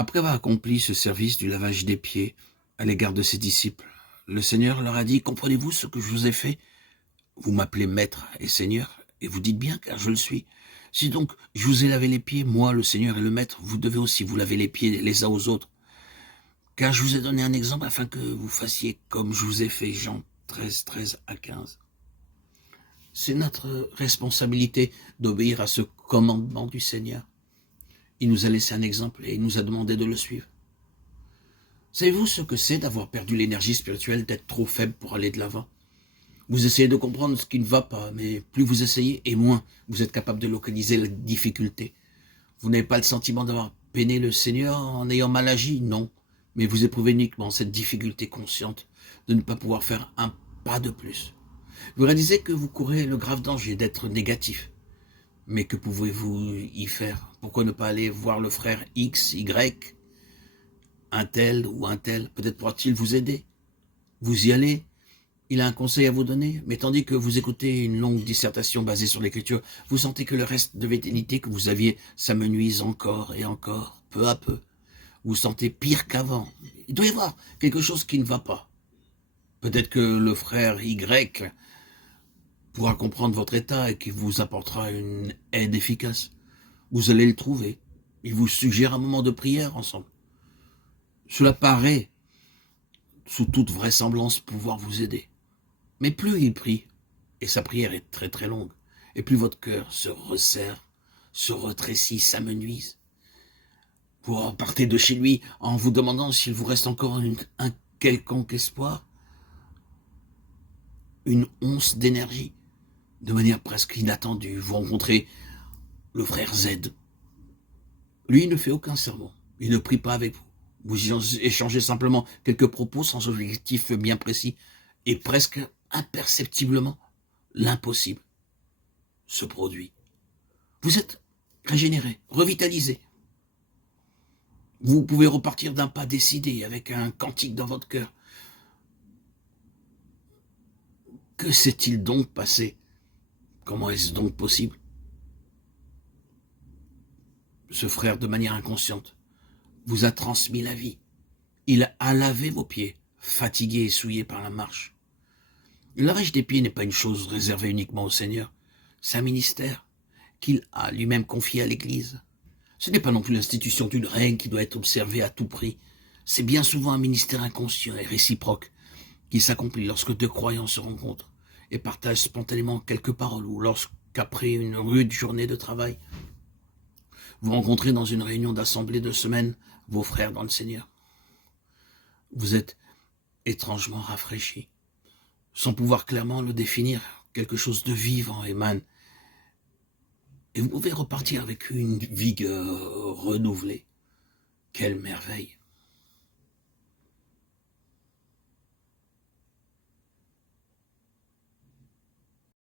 Après avoir accompli ce service du lavage des pieds à l'égard de ses disciples, le Seigneur leur a dit: « Comprenez-vous ce que je vous ai fait? Vous m'appelez Maître et Seigneur, et vous dites bien, car je le suis. Si donc je vous ai lavé les pieds, moi, le Seigneur et le Maître, vous devez aussi vous laver les pieds les uns aux autres. Car je vous ai donné un exemple afin que vous fassiez comme je vous ai fait. » Jean 13, 13 à 15. C'est notre responsabilité d'obéir à ce commandement du Seigneur. Il nous a laissé un exemple et il nous a demandé de le suivre. Savez-vous ce que c'est d'avoir perdu l'énergie spirituelle, d'être trop faible pour aller de l'avant? Vous essayez de comprendre ce qui ne va pas, mais plus vous essayez, et moins vous êtes capable de localiser la difficulté. Vous n'avez pas le sentiment d'avoir peiné le Seigneur en ayant mal agi? Non. Mais vous éprouvez uniquement cette difficulté consciente de ne pas pouvoir faire un pas de plus. Vous réalisez que vous courez le grave danger d'être négatif. Mais que pouvez-vous y faire? Pourquoi ne pas aller voir le frère X, Y, un tel ou un tel? Peut-être pourra-t-il vous aider. Vous y allez, il a un conseil à vous donner, mais tandis que vous écoutez une longue dissertation basée sur l'écriture, vous sentez que le reste de véténité que vous aviez s'amenuise encore et encore, peu à peu. Vous sentez pire qu'avant. Il doit y avoir quelque chose qui ne va pas. Peut-être que le frère Y pourra comprendre votre état et qui vous apportera une aide efficace. Vous allez le trouver. Il vous suggère un moment de prière ensemble. Cela paraît, sous toute vraisemblance, pouvoir vous aider. Mais plus il prie, et sa prière est très très longue, et plus votre cœur se resserre, se rétrécit, s'amenuise. Vous repartez de chez lui en vous demandant s'il vous reste encore un quelconque espoir, une once d'énergie. De manière presque inattendue, vous rencontrez le frère Z. Lui, il ne fait aucun sermon, il ne prie pas avec vous. Vous échangez simplement quelques propos sans objectif bien précis, et presque imperceptiblement, l'impossible se produit. Vous êtes régénéré, revitalisé. Vous pouvez repartir d'un pas décidé, avec un cantique dans votre cœur. Que s'est-il donc passé? Comment est-ce donc possible? Ce frère, de manière inconsciente, vous a transmis la vie. Il a lavé vos pieds, fatigués et souillés par la marche. Le lavage des pieds n'est pas une chose réservée uniquement au Seigneur. C'est un ministère qu'il a lui-même confié à l'Église. Ce n'est pas non plus l'institution d'une règle qui doit être observée à tout prix. C'est bien souvent un ministère inconscient et réciproque qui s'accomplit lorsque deux croyants se rencontrent et partagent spontanément quelques paroles, ou lorsqu'après une rude journée de travail, vous rencontrez dans une réunion d'assemblée de semaine vos frères dans le Seigneur. Vous êtes étrangement rafraîchis, sans pouvoir clairement le définir. Quelque chose de vivant émane, et vous pouvez repartir avec une vigueur renouvelée. Quelle merveille!